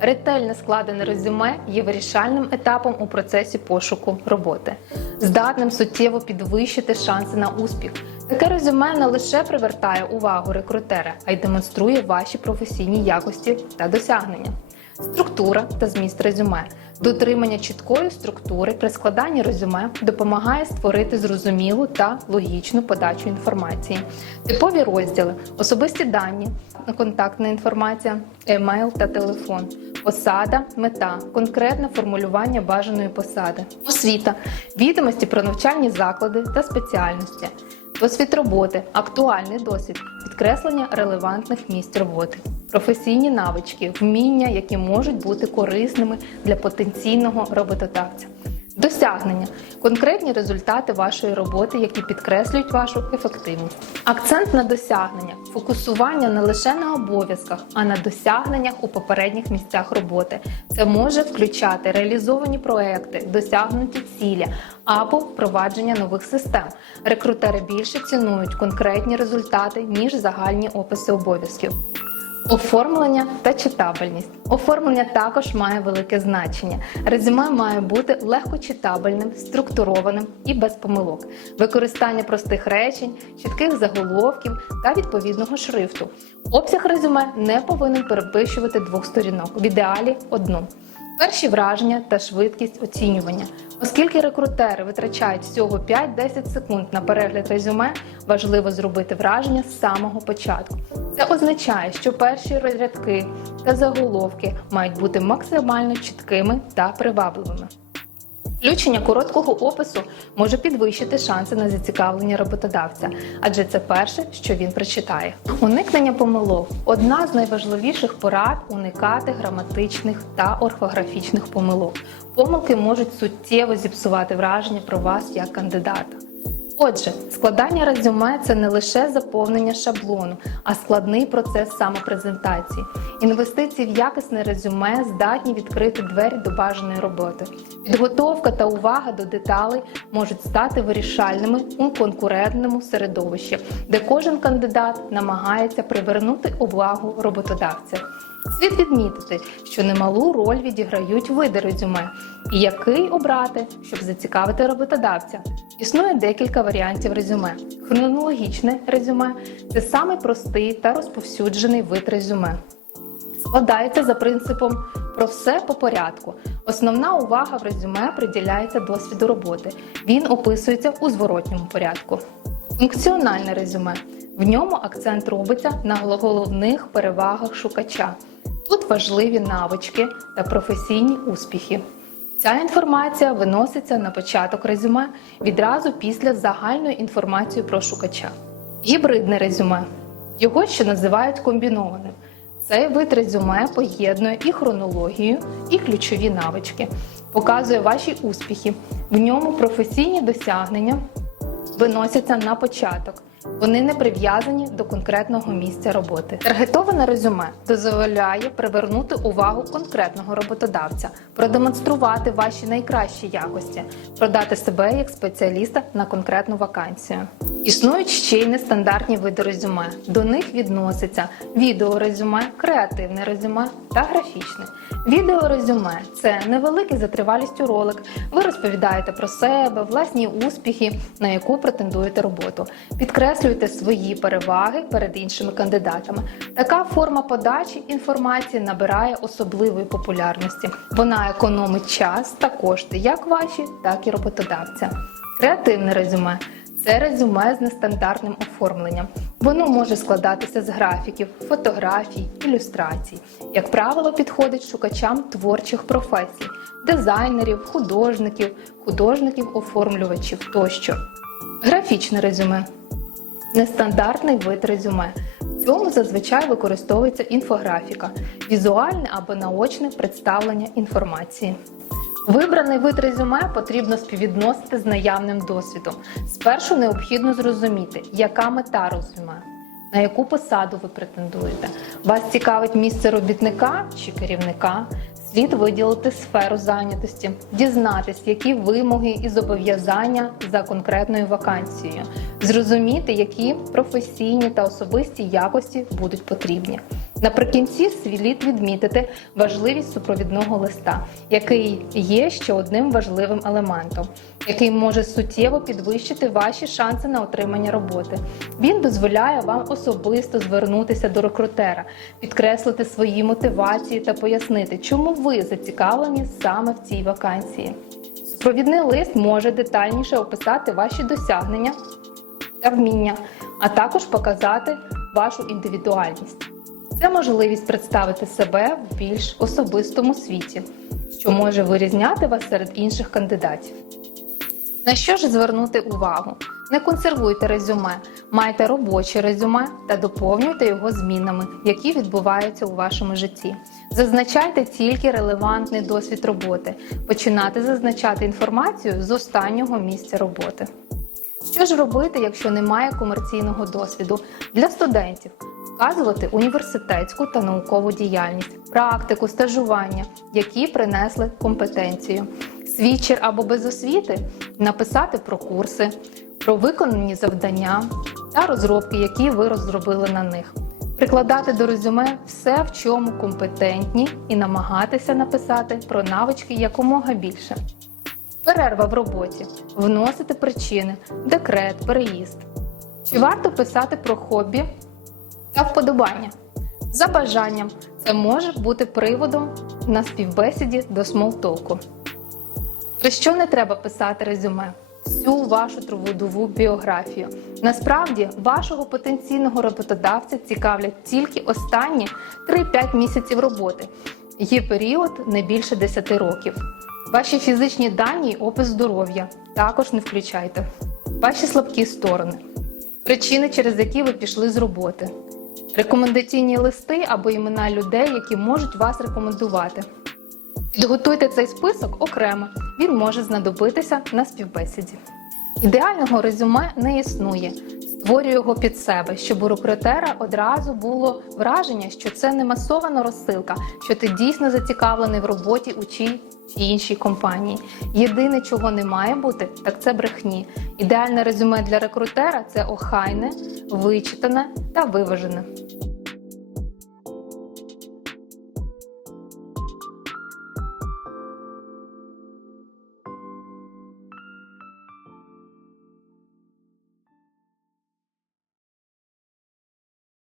Ретельно складене резюме є вирішальним етапом у процесі пошуку роботи, здатним суттєво підвищити шанси на успіх. Таке резюме не лише привертає увагу рекрутера, а й демонструє ваші професійні якості та досягнення. Структура та зміст резюме. Дотримання чіткої структури при складанні резюме допомагає створити зрозумілу та логічну подачу інформації. Типові розділи, особисті дані, контактна інформація, емейл та телефон, посада, мета, конкретне формулювання бажаної посади, освіта, відомості про навчальні заклади та спеціальності. Досвід роботи, актуальний досвід, підкреслення релевантних місць роботи, професійні навички, вміння, які можуть бути корисними для потенційного роботодавця. Досягнення конкретні результати вашої роботи, які підкреслюють вашу ефективність. Акцент на досягнення, фокусування не лише на обов'язках, а на досягненнях у попередніх місцях роботи. Це може включати реалізовані проекти, досягнуті цілі або впровадження нових систем. Рекрутери більше цінують конкретні результати ніж загальні описи обов'язків. Оформлення та читабельність. Оформлення також має велике значення. Резюме має бути легкочитабельним, структурованим і без помилок. Використання простих речень, чітких заголовків та відповідного шрифту. Обсяг резюме не повинен перевищувати двох сторінок, в ідеалі одну. Перші враження та швидкість оцінювання. Оскільки рекрутери витрачають всього 5-10 секунд на перегляд резюме, важливо зробити враження з самого початку. Це означає, що перші рядки та заголовки мають бути максимально чіткими та привабливими. Включення короткого опису може підвищити шанси на зацікавлення роботодавця, адже це перше, що він прочитає. Уникнення помилок одна з найважливіших порад уникати граматичних та орфографічних помилок. Помилки можуть суттєво зіпсувати враження про вас як кандидата. Отже, складання резюме це не лише заповнення шаблону, а складний процес самопрезентації. Інвестиції в якісне резюме здатні відкрити двері до бажаної роботи. Підготовка та увага до деталей можуть стати вирішальними у конкурентному середовищі, де кожен кандидат намагається привернути увагу роботодавця. Слід відмітити, що немалу роль відіграють види резюме, і який обрати, щоб зацікавити роботодавця. Існує декілька варіантів резюме. Хронологічне резюме це самий простий та розповсюджений вид резюме. Складається за принципом про все по порядку. Основна увага в резюме приділяється досвіду роботи. Він описується у зворотньому порядку. Функціональне резюме. В ньому акцент робиться на головних перевагах шукача. Тут важливі навички та професійні успіхи. Ця інформація виноситься на початок резюме відразу після загальної інформації про шукача. Гібридне резюме. Його ще називають комбінованим. Цей вид резюме поєднує і хронологію, і ключові навички, показує ваші успіхи. В ньому професійні досягнення виносяться на початок. Вони не прив'язані до конкретного місця роботи. Таргетоване резюме дозволяє привернути увагу конкретного роботодавця, продемонструвати ваші найкращі якості, продати себе як спеціаліста на конкретну вакансію. Існують ще й нестандартні види резюме. До них відносяться відеорезюме, креативне резюме та графічне. Відеорезюме це невеликий за тривалістю ролик. Ви розповідаєте про себе, власні успіхи, на яку претендуєте роботу. Підкреслюєте свої переваги перед іншими кандидатами. Така форма подачі інформації набирає особливої популярності. Вона економить час та кошти, як ваші, так і роботодавця. Креативне резюме. Це резюме з нестандартним оформленням. Воно може складатися з графіків, фотографій, ілюстрацій. Як правило, підходить шукачам творчих професій, дизайнерів, художників, художників-оформлювачів тощо. Графічне резюме нестандартний вид резюме. В цьому зазвичай використовується інфографіка, візуальне або наочне представлення інформації. Вибраний вид резюме потрібно співвідносити з наявним досвідом. Спершу необхідно зрозуміти, яка мета резюме, на яку посаду ви претендуєте. Вас цікавить місце робітника чи керівника. Слід виділити сферу зайнятості, дізнатись, які вимоги і зобов'язання за конкретною вакансією, зрозуміти, які професійні та особисті якості будуть потрібні. Наприкінці слід відмітити важливість супровідного листа, який є ще одним важливим елементом, який може суттєво підвищити ваші шанси на отримання роботи. Він дозволяє вам особисто звернутися до рекрутера, підкреслити свої мотивації та пояснити, чому ви зацікавлені саме в цій вакансії. Супровідний лист може детальніше описати ваші досягнення та вміння, а також показати вашу індивідуальність. Це можливість представити себе в більш особистому світі, що може вирізняти вас серед інших кандидатів. На що ж звернути увагу? Не консервуйте резюме, майте робоче резюме та доповнюйте його змінами, які відбуваються у вашому житті. Зазначайте тільки релевантний досвід роботи, починати зазначати інформацію з останнього місця роботи. Що ж робити, якщо немає комерційного досвіду для студентів? Вказувати університетську та наукову діяльність, практику, стажування, які принесли компетенцію. Свідчер або без освіти написати про курси, про виконані завдання та розробки, які ви розробили на них. Прикладати до резюме все, в чому компетентні, і намагатися написати про навички якомога більше. Перерва в роботі, вносити причини, декрет, переїзд. Чи варто писати про хобі та вподобання? За бажанням, це може бути приводом на співбесіді до смолтоку. Про що не треба писати резюме? Всю вашу трудову біографію. Насправді, вашого потенційного роботодавця цікавлять тільки останні 3-5 місяців роботи. Є період не більше 10 років. Ваші фізичні дані і опис здоров'я також не включайте. Ваші слабкі сторони, причини, через які ви пішли з роботи, рекомендаційні листи або імена людей, які можуть вас рекомендувати. Підготуйте цей список окремо, він може знадобитися на співбесіді. Ідеального резюме не існує. Створюю його під себе, щоб у рекрутера одразу було враження, що це не масована розсилка, що ти дійсно зацікавлений в роботі у чій чи іншій компанії. Єдине, чого не має бути, так це брехні. Ідеальне резюме для рекрутера це охайне, вичитане та виважене.